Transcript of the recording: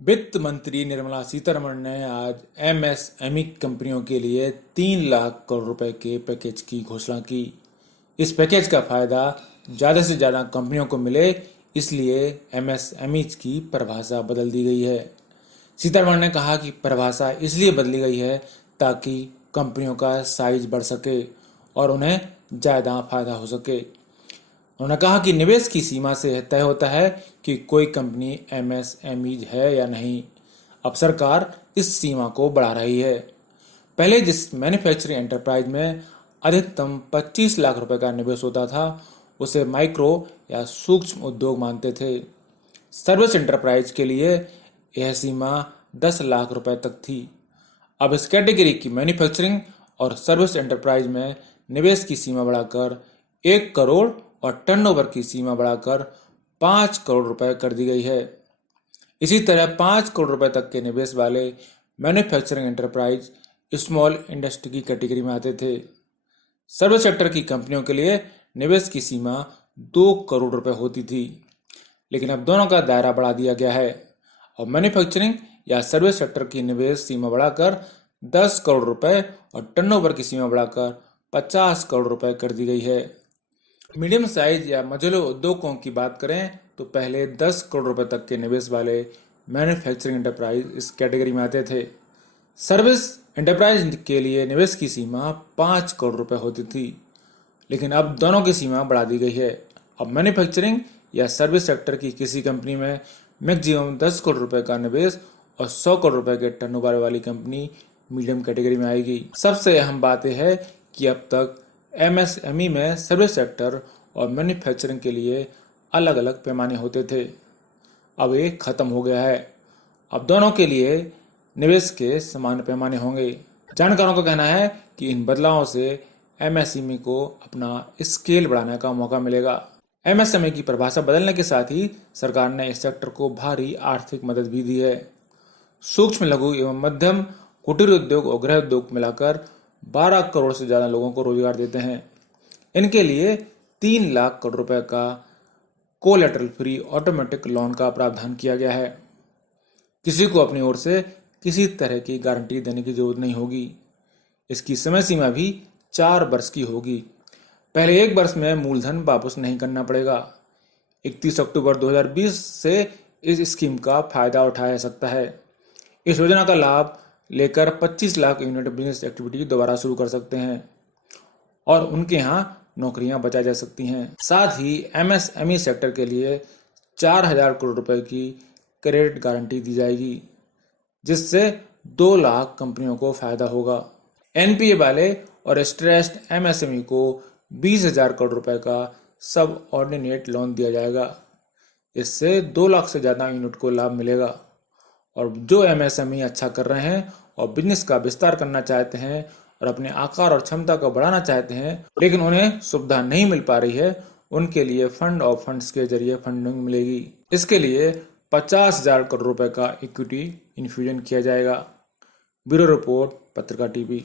वित्त मंत्री निर्मला सीतारमण ने आज एमएसएमई कंपनियों के लिए 3 लाख करोड़ रुपए के पैकेज की घोषणा की। इस पैकेज का फायदा ज़्यादा से ज़्यादा कंपनियों को मिले, इसलिए एमएसएमई की परिभाषा बदल दी गई है। सीतारमण ने कहा कि परिभाषा इसलिए बदली गई है ताकि कंपनियों का साइज बढ़ सके और उन्हें ज़्यादा फायदा हो सके। उन्होंने कहा कि निवेश की सीमा से तय होता है कि कोई कंपनी एमएसएमई है या नहीं। अब सरकार इस सीमा को बढ़ा रही है। पहले जिस मैन्युफैक्चरिंग एंटरप्राइज में अधिकतम 25 लाख रुपए का निवेश होता था, उसे माइक्रो या सूक्ष्म उद्योग मानते थे। सर्विस एंटरप्राइज के लिए यह सीमा 10 लाख रुपए तक थी। अब इस कैटेगरी की मैन्युफैक्चरिंग और सर्विस एंटरप्राइज में निवेश की सीमा बढ़ाकर 1 करोड़ और टर्नओवर की सीमा बढ़ाकर 5 करोड़ रुपए कर दी गई है। इसी तरह 5 करोड़ रुपए तक के निवेश वाले मैन्युफैक्चरिंग एंटरप्राइज स्मॉल इंडस्ट्री की कैटेगरी में आते थे। सर्विस सेक्टर की कंपनियों के लिए निवेश की सीमा 2 करोड़ रुपए होती थी, लेकिन अब दोनों का दायरा बढ़ा दिया गया है। अब मैन्युफैक्चरिंग या सर्विस सेक्टर की निवेश सीमा बढ़ाकर 10 करोड़ रुपए और टर्नओवर की सीमा बढ़ाकर 50 करोड़ रुपए कर दी गई है। मीडियम साइज या मझोले उद्योगों की बात करें तो पहले 10 करोड़ रुपए तक के निवेश वाले मैन्युफैक्चरिंग एंटरप्राइज इस कैटेगरी में आते थे। सर्विस एंटरप्राइज के लिए निवेश की सीमा 5 करोड़ रुपए होती थी, लेकिन अब दोनों की सीमा बढ़ा दी गई है। अब मैन्युफैक्चरिंग या सर्विस सेक्टर की किसी कंपनी में मैक्सिमम 10 करोड़ रुपए का निवेश और 100 करोड़ रुपए के टर्नओवर वाली कंपनी मीडियम कैटेगरी में आएगी। सबसे अहम बात यह है कि अब तक एमएसएमई में सर्विस सेक्टर और मैन्युफैक्चरिंग के लिए अलग अलग पैमाने होते थे। अब ये खत्म हो गया है। अब दोनों के लिए निवेश के समान पैमाने होंगे। जानकारों का कहना है कि इन बदलावों से एमएसएमई को अपना स्केल बढ़ाने का मौका मिलेगा। एमएसएमई की परिभाषा बदलने के साथ ही सरकार ने इस सेक्टर को भारी आर्थिक मदद भी दी है। सूक्ष्म, लघु एवं मध्यम कुटीर उद्योग और गृह उद्योग मिलाकर 12 करोड़ से ज़्यादा लोगों को रोजगार देते हैं। इनके लिए 3 लाख करोड़ रुपए का कोलैटरल फ्री ऑटोमेटिक लोन का प्रावधान किया गया है। किसी को अपनी ओर से किसी तरह की गारंटी देने की जरूरत नहीं होगी। इसकी समय सीमा भी 4 वर्ष की होगी। पहले 1 वर्ष में मूलधन वापस नहीं करना पड़ेगा। 31 अक्टूबर 2020 से इस स्कीम का फायदा उठाया जा सकता है। इस योजना का लाभ लेकर 25 लाख यूनिट बिजनेस एक्टिविटी दोबारा शुरू कर सकते हैं और उनके यहाँ नौकरियां बचाई जा सकती हैं। साथ ही एमएसएमई सेक्टर के लिए 4,000 करोड़ रुपए की क्रेडिट गारंटी दी जाएगी, जिससे 2 लाख कंपनियों को फायदा होगा। एनपीए वाले और स्ट्रेस्ड एमएसएमई को 20,000 करोड़ रुपए का सब ऑर्डिनेट लोन दिया जाएगा। इससे 2 लाख से ज़्यादा यूनिट को लाभ मिलेगा। और जो एमएसएमई अच्छा कर रहे हैं और बिजनेस का विस्तार करना चाहते हैं और अपने आकार और क्षमता को बढ़ाना चाहते हैं, लेकिन उन्हें सुविधा नहीं मिल पा रही है, उनके लिए फंड ऑफ फंड्स के जरिए फंडिंग मिलेगी। इसके लिए 50,000 करोड़ रुपए का इक्विटी इन्फ्यूजन किया जाएगा। ब्यूरो रिपोर्ट, पत्रिका टीवी।